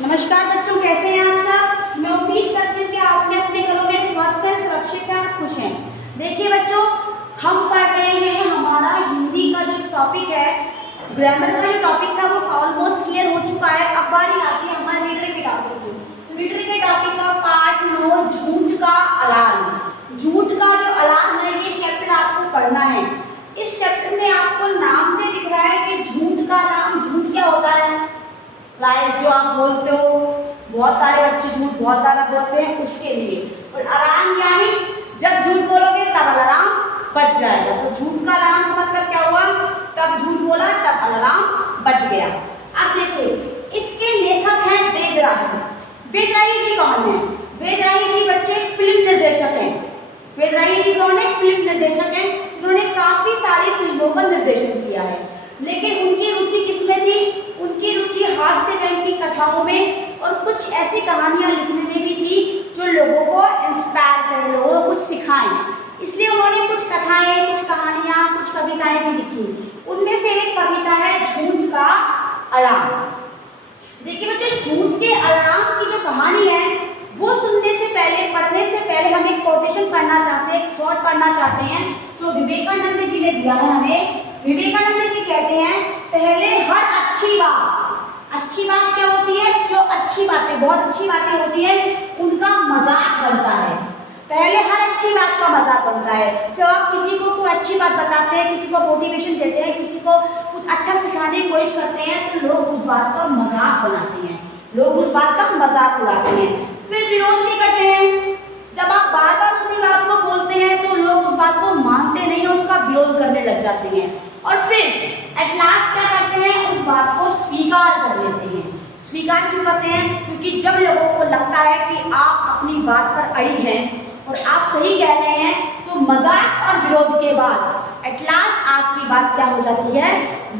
नमस्कार बच्चों, कैसे हैं आप सब। मैं उम्मीद करती हूँ कि आपने अपने घरों में स्वस्थ है, सुरक्षित है, खुश हैं। देखिए बच्चों, हम पढ़ रहे हैं हमारा हिंदी का जो टॉपिक है, ग्रामर का जो टॉपिक था वो ऑलमोस्ट क्लियर हो चुका है। अब बारी आती है हमारे रीडर के टॉपिक की। रीडर के टॉपिक का पार्ट 9, झूठ का अलार्म। झूठ का जो अलार्म है ये चैप्टर आपको पढ़ना है। इस चैप्टर में आपको नाम से दिख रहा है कि झूठ का अलार्म। झूठ क्या होता है? लाइक जो आप बोलते हो, बहुत सारे बच्चे झूठ बहुत सारा बोलते हैं, उसके लिए। और अलार्म यानी जब झूठ बोलोगे तब अलार्म बज जाएगा। तो झूठ का अलार्म का मतलब क्या हुआ? तब झूठ बोला तब अलार्म बज गया। अब देखिए, इसके लेखक हैं वेदराही। वेदराही जी कौन है? वेदराही जी बच्चे फिल्म निर्देशक हैं। वेदराही जी कौन है? फिल्म निर्देशक हैं। उन्होंने काफी सारी फिल्मों का निर्देशन किया है, लेकिन उनकी रुचि किसमें थी? उनकी रुचि हास्य रंग की कथाओं में और कुछ ऐसी कहानियां लिखने में भी थी जो लोगों को इंस्पायर करें, लोगों को कुछ सिखाएं। इसलिए उन्होंने कुछ कथाएं, कुछ कहानियां, कुछ कविताएं भी लिखी। उनमें से एक कविता है झूठ का अलार्म। देखिए बच्चे, झूठ के अलार्म की जो कहानी है वो सुनने से पहले, पढ़ने से पहले हम एक कोटेशन पढ़ना चाहते हैं, थॉट पढ़ना चाहते हैं जो विवेकानंद जी ने दिया है हमें। विवेकानंद जी कहते हैं, पहले हर अच्छी बात क्या होती है? जो अच्छी बातें, बहुत अच्छी बातें होती है, उनका मजाक बनता है। पहले हर अच्छी बात का मजाक बनता है। जब आप किसी को कोई अच्छी बात बताते हैं, किसी को मोटिवेशन देते हैं, किसी को कुछ अच्छा सिखाने की कोशिश करते हैं, तो लोग उस बात का मजाक बनाते हैं, लोग उस बात का मजाक उड़ाते हैं, फिर विरोध भी करते हैं। जब आप बार बार उसी बात को बोलते हैं तो लोग उस बात को मानते नहीं है, उसका विरोध करने लग जाते हैं, और फिर एट लास्ट क्या करते हैं? उस बात को स्वीकार कर लेते हैं। स्वीकार क्यों करते हैं? क्योंकि जब लोगों को लगता है कि आप अपनी बात पर अड़ी हैं और आप सही कह रहे हैं, तो मजाक और विरोध के बाद एट लास्ट आपकी बात क्या हो जाती है?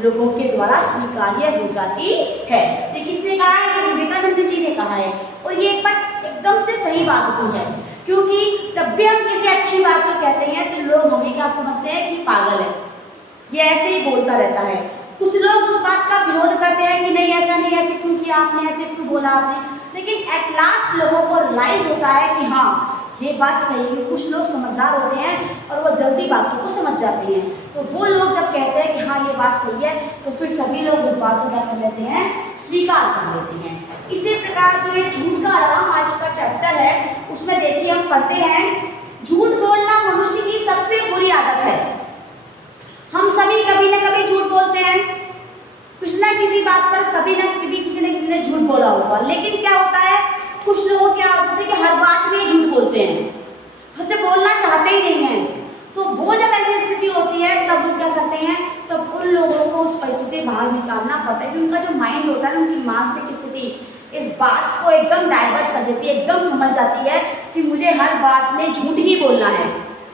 लोगों के द्वारा स्वीकार्य हो जाती है। तो किसने कहा है? विवेकानंद जी ने कहा है। और ये एक बात एकदम से सही बात भी है, क्योंकि जब भी हम किसी अच्छी बात को कहते हैं तो लोग हमें क्या समझते हैं कि पागल है, ये ऐसे ही बोलता रहता है। कुछ लोग उस बात का विरोध करते हैं कि नहीं ऐसा नहीं, ऐसे क्यों किया आपने, ऐसे क्यों बोला आपने। लेकिन एट लास्ट लोगों को रियलाइज होता है कि हाँ ये बात सही है। कुछ लोग समझदार होते हैं और वो जल्दी बातों को समझ जाते हैं। तो वो लोग जब कहते हैं कि हाँ ये बात सही है, तो फिर सभी लोग उस बात को क्या कर लेते हैं? स्वीकार कर लेते हैं। इसी प्रकार जो ये झूठ का अलार्म आज का चैप्टर है, उसमें देखिए हम पढ़ते हैं, झूठ बोलना मनुष्य की सबसे बुरी आदत है। हम सभी कभी न कभी झूठ बोलते हैं, कुछ ना किसी बात पर कभी ना कभी किसी ने झूठ बोला होगा। लेकिन क्या होता है, कुछ लोगों क्या होता है कि हर बात में झूठ बोलते हैं, सच बोलना चाहते ही नहीं हैं। तो वो जब ऐसी स्थिति होती है तब वो क्या करते हैं? तब उन लोगों को उस परिस्थिति से बाहर निकालना पड़ता है, क्योंकि उनका जो माइंड होता है, उनकी मानसिक स्थिति इस बात को एकदम डाइवर्ट कर देती है, एकदम समझ जाती है कि मुझे हर बात में झूठ ही बोलना है,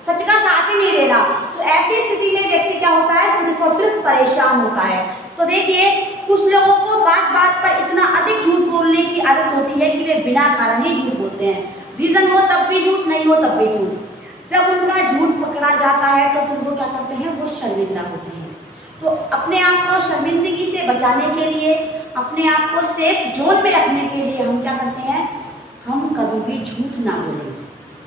सच का साथ ही नहीं देना। तो ऐसी स्थिति में व्यक्ति क्या होता है? सिर्फ और सिर्फ परेशान होता है। तो देखिए, कुछ लोगों को बात बात पर इतना अधिक झूठ बोलने की आदत होती है कि वे बिना कारण ही झूठ बोलते हैं। रीजन हो तब भी झूठ, नहीं हो तब भी झूठ। जब उनका झूठ पकड़ा जाता है तो फिर वो क्या करते हैं? वो शर्मिंदा होते हैं। तो अपने आप को शर्मिंदगी से बचाने के लिए, अपने आप को सेफ जोन में रखने के लिए हम क्या करते हैं? हम कभी भी झूठ ना बोलें,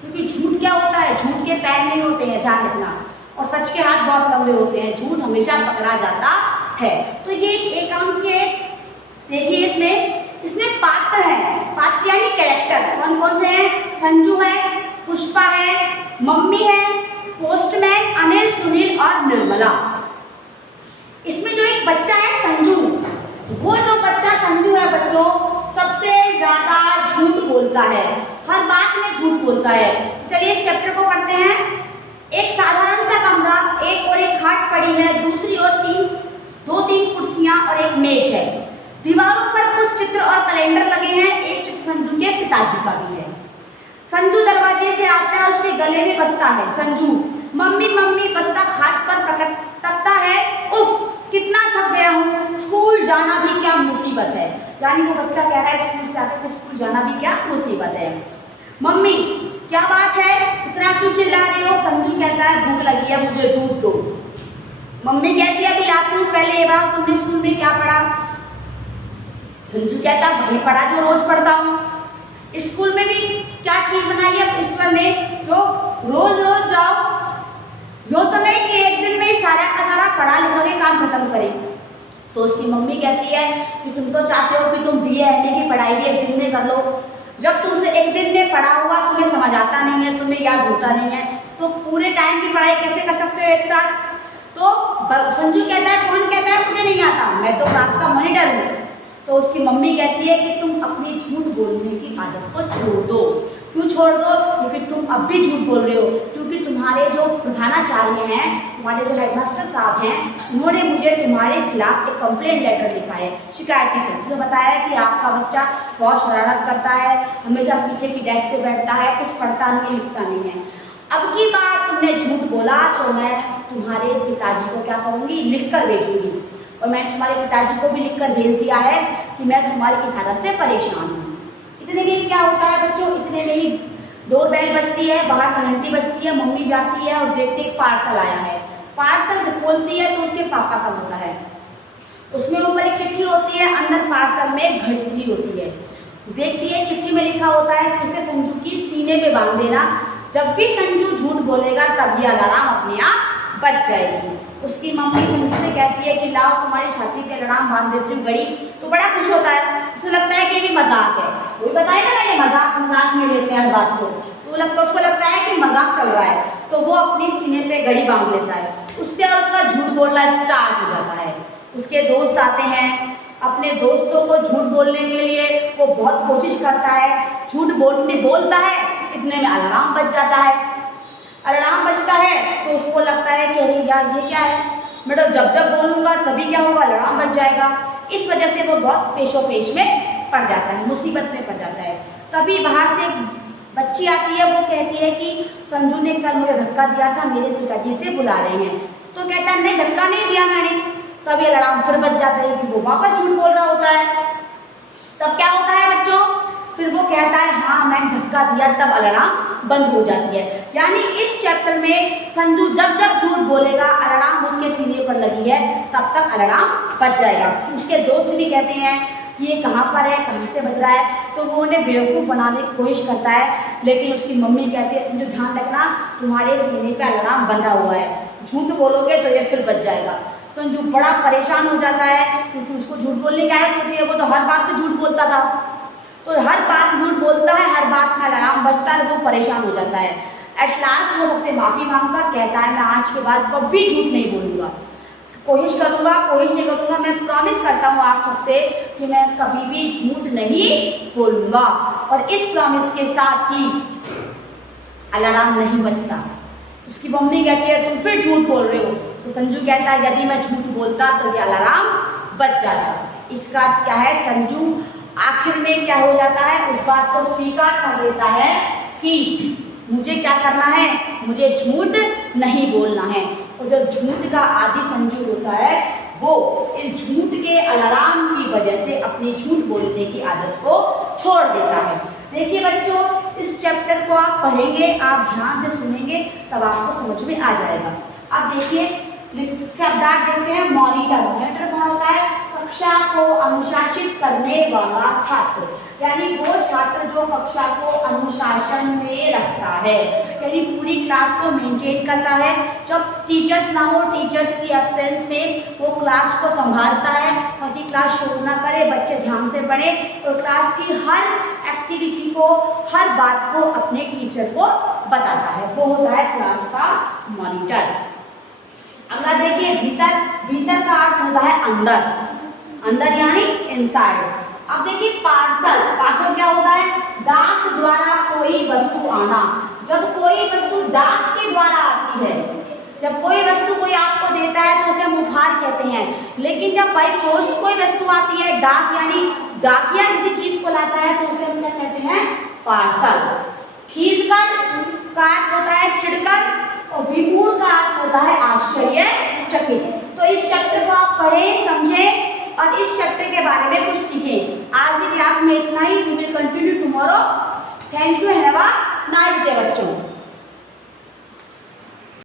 क्योंकि झूठ क्या होता है? झूठ के पैर नहीं होते हैं, ध्यान रखना, और सच के हाथ बहुत लंबे होते हैं। झूठ हमेशा पकड़ा जाता है। तो ये एक अंक के देखिए, इसमें पात्र है, पात्र यानी कैरेक्टर। कौन कौन से हैं? संजू है, पुष्पा है, मम्मी है, पोस्टमैन, अनिल, सुनील और निर्मला। इसमें जो एक बच्चा है संजू, वो जो बच्चा संजू है बच्चों, सबसे ज्यादा झूठ बोलता है, हर बात में झूठ बोलता है। चलिए इस चैप्टर को पढ़ते हैं। एक साधारण सा कमरा, एक और एक खाट पड़ी है, दूसरी ओर दो तीन कुर्सियां और एक मेज है। दीवारों पर कुछ चित्र और कैलेंडर लगे हैं। एक चित्र संजू के पिताजी का भी है। संजू दरवाजे से आता है, उसके गले में बसता है। संजू, मम्मी मम्मी, बसता खाट पर पटकता है। उफ, कितना थक गया हूँ, स्कूल जाना भी क्या मुसीबत है। यानी वो बच्चा कह रहा है स्कूल से आकर स्कूल जाना भी क्या मुसीबत है। मम्मी, क्या बात है, इतना क्यों चिल्ला रही हो? संजू कहता है, भूख लगी है, मुझे दूध दो। मम्मी कहती है, अभी लाती हूँ, पहले ये बात तुमने स्कूल में क्या पढ़ा? संजू कहता वही पढ़ा जो रोज पढ़ता हूँ। स्कूल में भी क्या चीज बनाई है ईश्वर ने जो रोज रोज जाओ, यो तो नहीं कि एक दिन में ही सारा का सारा पढ़ा लिखा के काम खत्म करें। तो उसकी मम्मी कहती है कि तुम तो चाहते हो कि तुम BA MA की पढ़ाई भी एक दिन में कर लो। जब तुमसे एक दिन में पढ़ा हुआ तुम्हें समझ आता नहीं है, तुम्हें याद होता नहीं है, तो पूरे टाइम की पढ़ाई कैसे कर सकते हो एक साथ। तो संजू कहता है कौन कहता है मुझे नहीं आता, मैं तो क्लास का मॉनिटर हूँ। तो उसकी मम्मी कहती है कि तुम अपनी झूठ बोलने की आदत को छोड़ दो। क्यों छोड़ दो? क्योंकि तुम अब भी झूठ बोल रहे हो। क्योंकि तुम्हारे जो प्रधानाचार्य हैं, तुम्हारे जो हेडमास्टर साहब हैं, उन्होंने मुझे तुम्हारे खिलाफ एक कंप्लेंट लेटर लिखा है, शिकायती पत्र। उसने बताया कि आपका बच्चा बहुत शरारत करता है, हमेशा पीछे की डेस्क पे बैठता है, कुछ पढ़ता नहीं लिखता नहीं है। अब की बार तुमने झूठ बोला तो मैं तुम्हारे पिताजी को क्या करूँगी, लिख कर भेजूंगी। और मैं तुम्हारे पिताजी को भी लिखकर भेज दिया है कि मैं तुम्हारी इस हालत से परेशान हूँ। इतने में क्या होता है बच्चों, इतने में ही डोरबेल बजती है, बाहर घंटी बजती है, मम्मी जाती है और देखते एक पार्सल आया है। पार्सल खोलती है तो उसके पापा का होता है, उसमें ऊपर एक चिट्ठी होती है, अंदर पार्सल में घड़ी होती है। देखती है चिट्ठी में लिखा होता है कि इसे संजू की सीने पे बांध देना, जब भी संजू झूठ बोलेगा तब ये अलार्म अपने आप बच जाएगी। उसकी मम्मी संजू से कहती है कि लाओ तुम्हारी छाती पे अलार्म बांध देती हूँ घड़ी। तो बड़ा खुश होता है, उसे लगता है कि ये भी मजाक है, कोई बताए ना मैंने मजाक में लेते हैं हर बात को, तो उसको लगता है कि मजाक चल रहा है। तो वो अपनी सीने पे घड़ी बांध लेता है, उससे और उसका झूठ बोलना स्टार्ट हो जाता है। उसके दोस्त आते हैं, अपने दोस्तों को झूठ बोलने के लिए वो बहुत कोशिश करता है, झूठ बोलता है, इतने में अलार्म बज जाता है। अलार्म बजता है तो उसको लगता है कि अरे यार ये क्या है, मैं जब जब बोलूँगा तभी क्या होगा, अलार्म बज जाएगा। इस वजह से वो बहुत पेशोपेश में पड़ जाता है, मुसीबत में पड़ जाता है। तभी बाहर से बच्ची आती है, वो कहती है कि संजू ने कल मुझे धक्का दिया था, मेरे पिताजी से बुला रहे हैं। तो कहता है नहीं धक्का नहीं दिया मैंने। तभी अलार्म फिर बज जाता है कि वो वापस झूठ बोल रहा होता है। तब क्या होता है बच्चों, फिर वो कहता है हाँ मैंने धक्का दिया, तब अलार्म बंद हो जाती है। यानी इस चैप्टर में संजू जब जब झूठ बोलेगा, अलार्म उसके सीने पर लगी है, तब तक अलार्म बज जाएगा। उसके दोस्त भी कहते हैं कि ये कहाँ पर है, कहाँ से बज रहा है, तो वो उन्हें बेवकूफ़ बनाने की कोशिश करता है। लेकिन उसकी मम्मी कहती है संजू ध्यान रखना, तुम्हारे सीने पर अलार्म बंधा हुआ है, झूठ बोलोगे तो ये फिर बज जाएगा। संजू बड़ा परेशान हो जाता है क्योंकि उसको झूठ बोलने की आदत होती है, वो तो हर बात पे झूठ बोलता था, तो हर बात झूठ बोलता है, हर बात में अलार्म बजता है, वो परेशान हो जाता है। एट लास्ट वो सबसे माफ़ी मांगकर कहता है मैं आज के बाद कभी झूठ नहीं बोलूँगा, कोशिश नहीं करूँगा, मैं प्रॉमिस करता हूँ आप सबसे कि मैं कभी भी झूठ नहीं बोलूँगा। और इस प्रॉमिस के साथ ही अलार्म नहीं बजता। उसकी मम्मी कहती है तुम फिर झूठ बोल रहे हो। तो संजू कहता है यदि मैं झूठ बोलता तो ये अलार्म बज जाता। इसका अर्थ क्या है, संजू आखिर में क्या हो जाता है, उस बात को स्वीकार कर लेता है कि मुझे क्या करना है, मुझे झूठ नहीं बोलना है। और जो झूठ का आदि संजू होता है वो इस झूठ के अलार्म की वजह से अपनी झूठ बोलने की आदत को छोड़ देता है। देखिए बच्चों, इस चैप्टर को आप पढ़ेंगे, आप ध्यान से सुनेंगे, तब आपको समझ में आ जाएगा। अब देखिए शब्दार्थ देखते हैं। मॉनिटर, मॉनिटर कौन होता है, कक्षा को अनुशासित करने वाला छात्र, यानी वो छात्र जो कक्षा को अनुशासन में रखता है, यानी पूरी क्लास को मेंटेन करता है। जब टीचर्स ना हो, टीचर्स की एब्सेंस में वो क्लास को संभालता है ताकि क्लास शोर ना करे, बच्चे ध्यान से पढ़े और क्लास की हर एक्टिविटी को, हर बात को अपने टीचर को बताता है, वो होता है क्लास का मॉनिटर। अगला देखिए भीतर, भीतर का अर्थ होता है अंदर, अंदर यानी इनसाइड। अब देखिए पार्सल, पार्सल क्या होता है, डाक द्वारा कोई वस्तु आना। जब कोई वस्तु डाक के द्वारा आती है, जब कोई वस्तु कोई आपको देता है तो उसे हम उपहार कहते हैं। लेकिन जब बाई पोस्ट कोई वस्तु आती है, डाक यानी डाकिया किसी चीज को लाता है, तो उसे हम क्या कहते हैं, पार्सल। खींचकर का अर्थ होता है चिढ़कर और विमूढ़ का अर्थ होता है आश्चर्यचकित। तो इस चैप्टर को आप पढ़ें, समझें और इस चैप्टर के बारे में कुछ सीखें। आज की क्लास में इतना ही। We will continue tomorrow. Thank you, have a nice day बच्चों।